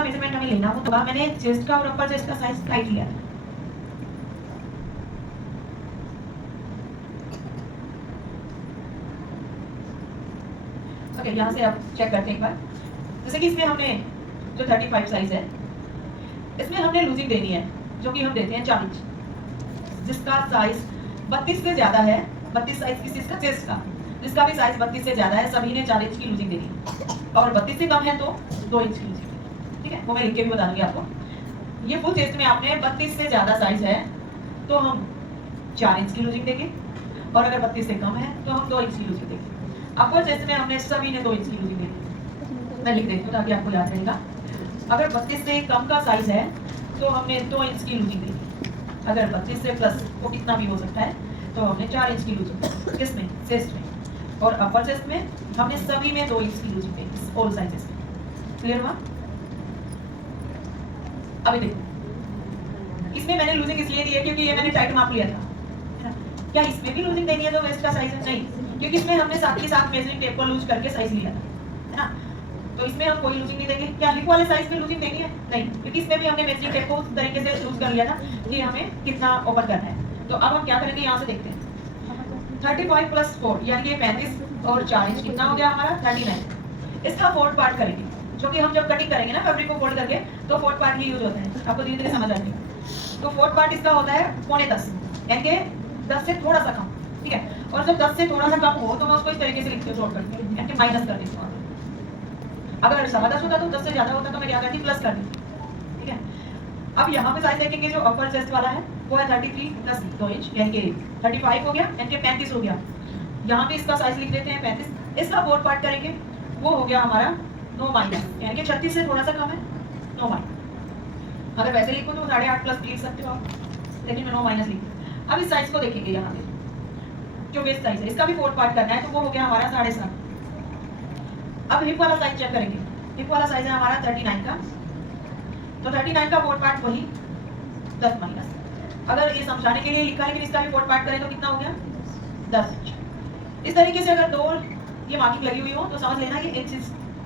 Measurement हमें लेना हो तो मैंने चेस्ट का और अपर चेस्ट का साइज टाइट लिया था। ओके, यहाँ से आप चेक करते हैं एक बार। जैसे कि इसमें हमने जो 35 साइज है इसमें हमने लूजिंग देनी है जो कि हम देते हैं 4 इंच। जिसका साइज 32 से ज्यादा है, 32 साइज किस चीज का, चेस्ट का, जिसका भी साइज 32 से ज्यादा है सभी ने 4 इंच की लूजिंग देनी है, और 32 से कम है तो 2 इंच की लूजिंग। ठीक है, वो मैं लिख के भी बता दूंगी आपको। ये फुल चेस्ट में आपने 32 से ज्यादा साइज है तो हम 4 इंच की लूजिंग देंगे, और अगर 32 से कम है तो हम 2 इंच की लूजिंग देंगे। अपर चेस्ट में हमने सभी ने 2 इंच की लूजिंग देनी। मैं लिख देती हूँ ताकि आपको याद रहेगा। अगर 32 से कम का साइज है तो हमने 2 इंच की लूजिंग देनी। अगर 32 से प्लस वो कितना भी हो सकता है तो हमने 4 इंच की लूजिंग। किसमें, चेस्ट में। और अपर चेस्ट में हमने सभी में 2 इंच की लूजिंग देनी, ऑल साइजेस में। क्लियर हुआ? अभी देखो, इसमें मैंने लूजिंग इसलिए दी है क्योंकि ये मैंने टाइट माप लिया था। क्या इसमें भी लूजिंग देनी है तो वेस्ट का साइज नहीं, क्योंकि इसमें हमने साथ के साथ मेजरिंग टेप को लूज करके साइज लिया था, है ना। तो इसमें हम कोई लूजिंग नहीं देंगे। क्या हिप वाले साइज में लूजिंग देनी है? नहीं, क्योंकि इसमें भी हमने मेजरिंग टेप को उस तरीके से लूज कर लिया था कि हमें कितना ओपन करना है। तो अब हम क्या करेंगे, यहाँ से देखते हैं। 35 प्लस 4 यानी कि 35 और 4 इंच कितना हो गया हमारा, 39। इसका फोर्थ पार्ट करेंगे, जो कि हम जब कटिंग करेंगे ना फैब्रिक को फोल्ड करके तो फोर्थ पार्ट ही यूज होता है। आपको धीरे धीरे समझ आ जाएगा। तो फोर्थ पार्ट इसका होता है 9.25 यानी कि 10 से थोड़ा सा कम। ठीक है, और जब 10 से थोड़ा सा कम हो तो मैं उसको इस तरीके से लिखती हूँ, शॉर्ट करके यानी कि माइनस कर देती हूँ। अगर 10.25 होता तो 10 से ज्यादा होता तो मैं क्या करती, प्लस कर देती। ठीक है, अब यहाँ पे साइज देखेंगे जो अपर चेस्ट वाला है वो है 33 प्लस 2 इंच यानी कि 35 हो गया, यानी कि 35 हो गया। यहाँ पे इसका साइज लिख देते हैं 35। इसका फोर्थ पार्ट करेंगे वो हो गया हमारा 9 माइनस, यानी कि 36 से थोड़ा सा कम है, 9 माइनस। अगर वैसे लिखो तो 8.5 प्लस लिख सकते हो आप, लेकिन मैं 9 माइनस लिख। अब इस साइज को देखेंगे, यहाँ पे जो वेस्ट साइज है इसका भी फोर्थ पार्ट करना है तो वो हो गया हमारा 7.5। अब हिप वाला साइज चेक करेंगे। हिप वाला साइज है हमारा 39 का, तो 39 का फोर्थ पार्ट वही 10 माइनस। अगर ये समझाने के लिए लिखा है लेकिन इसका भी फोर्थ पार्ट करें तो कितना हो गया, 10 इंच। इस तरीके से अगर दो ये मार्किंग लगी हुई हो तो समझ लेना ये इंच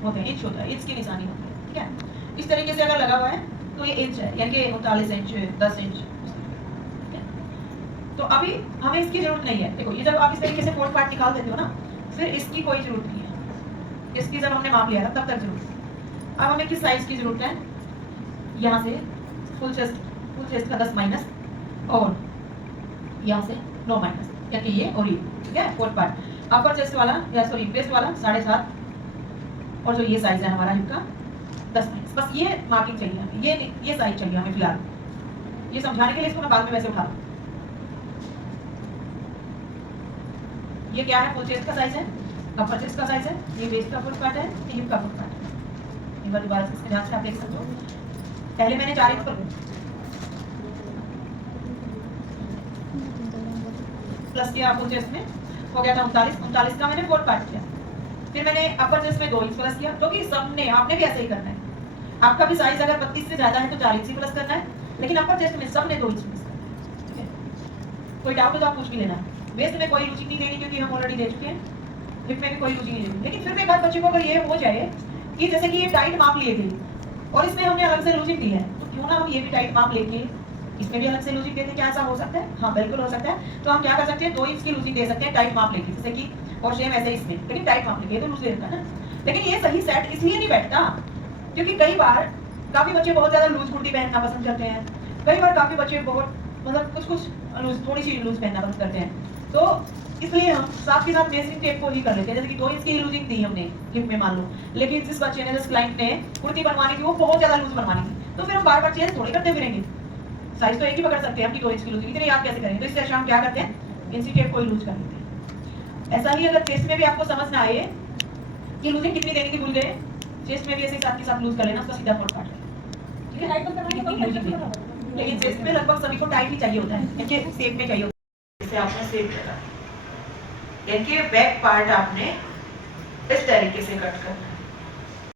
होते हैं, इंच होता है, इंच की निशानी होती है। ठीक है, इस तरीके से अगर लगा हुआ है तो ये इंच है, यानी कि 39 इंच, 10 इंच। तो अभी हमें इसकी जरूरत नहीं है। देखो, ये जब आप इस तरीके से फोर्थ पार्ट निकाल देते हो ना, फिर इसकी कोई जरूरत नहीं है। इसकी जब हमने माप लिया था तब तक जरूरत। अब हमें किस साइज की जरूरत है, यहाँ से फुल चेस्ट का 10 माइनस और यहाँ से 9 माइनस, यानी ये और ये। ठीक है, फोर्थ पार्ट अपर चेस्ट वाला या सॉरी वेस्ट वाला 7.5, और जो ये साइज है हमारा हिप का 10 माइनस। बस ये मार्किंग चाहिए हमें, ये साइज चाहिए हमें फिलहाल। ये समझाने के लिए इसको मैं बाद में वैसे उठा लूँ। ये क्या है, फुल चेस्ट का साइज है, अपर चेस्ट का साइज है, ये वेस्ट का फोर्थ पार्ट है, ये हिप का फोर्थ पार्ट है। एक बार दोबारा से इसमें ध्यान से आप देख सकते हो। पहले मैंने 4 इंच पर प्लस किया, फुल चेस्ट में हो गया था 39 का मैंने फोर्थ पार्ट किया। फिर मैंने अपर चेस्ट में 2 इंच प्लस किया, जो कि सबने आपने भी ऐसे ही करना है। आपका भी साइज अगर 32 से ज्यादा है तो 4 इंच प्लस करना है, लेकिन अपर चेस्ट में सबने 2 इंच प्लस करना है। ठीक है, कोई डाउट हो तो आप पूछ भी लेना। वेस्ट में कोई लूजिंग नहीं देनी क्योंकि हम ऑलरेडी दे चुके हैं। हिप में भी कोई लूजिंग नहीं देनी। लेकिन फिर भी एक बात बच्चे को अगर ये हो जाए कि जैसे कि ये टाइट माप लिए थे और इसमें हमने अलग से लूजिंग दी है, तो क्यों ना हम ये भी टाइट माप लेके इसमें भी अलग से लूजिंग देते। क्या ऐसा हो सकता है? हाँ, बिल्कुल हो सकता है। तो हम क्या कर सकते हैं, 2 इंच की लूजिंग दे सकते हैं टाइट माप लेके, जैसे कि और सेम ऐसे इसमें, लेकिन टाइट माप लेके तो लूज दे देता है ना। लेकिन ये सही सेट इसलिए नहीं बैठता क्योंकि कई बार काफी बच्चे बहुत ज्यादा लूज कुर्ती पहनना पसंद करते हैं, कई बार काफी बच्चे बहुत मतलब कुछ लूज, थोड़ी सी लूज पहनना पसंद करते हैं। तो इसलिए हम साथ के साथ मेजरिंग टेप को ही कर लेते हैं। जैसे कि 2 इंच की लूजिंग दी हमने हिप में मान लो, लेकिन जिस बच्चे ने, जिस क्लाइंट ने कुर्ती बनवानी थी वो बहुत ज्यादा लूज बनवानी थी, तो फिर हम बार बार चेंज थोड़ी करते फिरेंगे। साइज तो एक ही पकड़ सकते हैं, अपनी 2 इंच की लूजिंग इतनी आप कैसे करेंगे? तो इससे अच्छा हम क्या करते हैं, इंची टेप को ही लूज कर लेते हैं। ऐसा ही अगर चेस्ट में भी आपको समझ ना आए कि लूजिंग कितनी देनी थी, भूल गए, चेस्ट में भी ऐसे साथ के साथ लूज कर लेना, उसका सीधा फोर्थ पार्ट है। ठीक है, लेकिन चेस्ट में लगभग सभी को टाइट ही चाहिए होता है, क्योंकि शेप में चाहिए होता है। जैसे आपने शेप करा, यानी कि बैक पार्ट आपने इस तरीके से कट करना है।